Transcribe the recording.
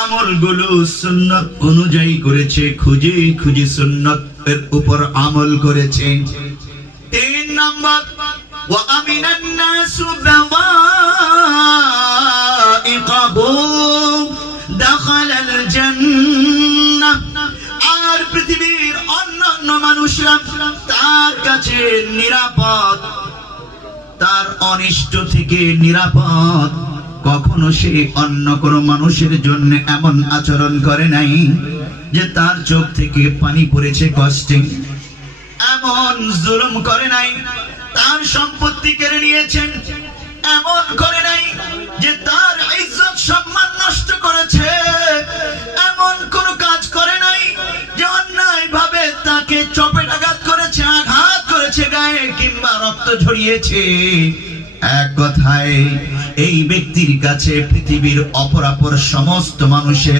আমলগুলো সুন্নাত অনুযায়ী করেছে, খুঁজে খুঁজে সুন্নাতের উপর আমল করেছে। 3 নম্বর, ওয়া আমিনান নাসু দাওয়াইকাহু দাখালাল জান্নাহ। আর পৃথিবীর অন্যান্য মানুষরা তার কাছে নিরাপদ, তার অনিষ্ট থেকে নিরাপদ। কখনো সে অন্য কোনো মানুষের জন্য এমন আচরণ করে নাই যে তার চোখ থেকে পানি পড়েছে কষ্টে, এমন জুলুম করে নাই তার সম্পত্তি কেড়ে নিয়েছেন, এমন করে নাই যে তার ইজ্জত সম্মান নষ্ট করেছে, এমন কোন কাজ করে নাই যে অন্যায় ভাবে তাকে চপেটাঘাত করেছে, আঘাত করেছে গায়ে, কিংবা রক্ত ঝরিয়েছে। এক কথায় এই ব্যক্তির কাছে পৃথিবীর অপরাপর সমস্ত মানুষের